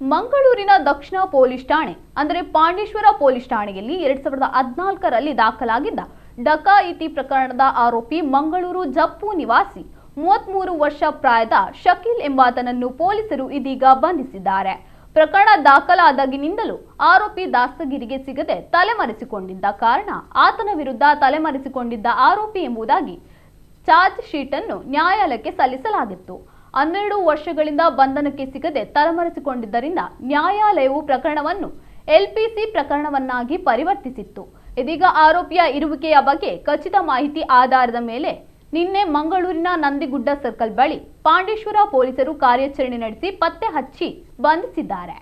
ಮಂಗಳೂರಿನ ದಕ್ಷಿಣ ಪೊಲೀಸ್ ಠಾಣೆ ಅಂದರೆ ಪಾಂಡೇಶ್ವರ ಪೊಲೀಸ್ ಠಾಣೆಯಲ್ಲಿ 2014ರಲ್ಲಿ ದಾಖಲಾಗಿದ್ದ ಡಕಾಯಿತಿ ಪ್ರಕರಣದ ಆರೋಪಿ ಮಂಗಳೂರು ಜಪ್ಪು ನಿವಾಸಿ 33 ವರ್ಷ ಪ್ರಾಯದ ಶಕೀಲ್ ಎಂಬಾತನನ್ನು ಪೊಲೀಸರು ಇದೀಗ ಬಂಧಿಸಿದ್ದಾರೆ. ಪ್ರಕರಣ ದಾಖಲಾದಾಗಿನಿಂದಲೂ ಆರೋಪಿ ದಾಸ್ತಗಿರಿಗೆ ಸಿಗದೆ ತಲೆಮರೆಸಿಕೊಂಡಿದ್ದ ಕಾರಣ ಆತನ ವಿರುದ್ಧ ತಲೆಮರೆಸಿಕೊಂಡಿದ್ದ ಆರೋಪಿ ಎಂಬುದಾಗಿ ಚಾರ್ಜ್ ಶೀಟ್ ಅನ್ನು ನ್ಯಾಯಾಲಯಕ್ಕೆ ಸಲ್ಲಿಸಲಾಗಿತ್ತು. 12 ವರ್ಷಗಳಿಂದ ಬಂಧನಕ್ಕೆ ಸಿಗದೆ ತಲೆಮರೆಸಿಕೊಂಡಿದ್ದರಿಂದ ನ್ಯಾಯಾಲಯವು ಪ್ರಕರಣವನ್ನು ಎಲ್ಪಿಸಿ ಪ್ರಕರಣವನ್ನಾಗಿ ಪರಿವರ್ತಿಸಿತ್ತು. ಇದೀಗ ಆರೋಪಿಯ ಇರುವಿಕೆಯ ಬಗ್ಗೆ ಖಚಿತ ಮಾಹಿತಿ ಆಧಾರದ ಮೇಲೆ ನಿನ್ನೆ ಮಂಗಳೂರಿನ ನಂದಿಗುಡ್ಡ ಸರ್ಕಲ್ ಬಳಿ ಪಾಂಡೇಶ್ವರ ಪೊಲೀಸರು ಕಾರ್ಯಾಚರಣೆ ನಡೆಸಿ ಪತ್ತೆ ಹಚ್ಚಿ ಬಂಧಿಸಿದ್ದಾರೆ.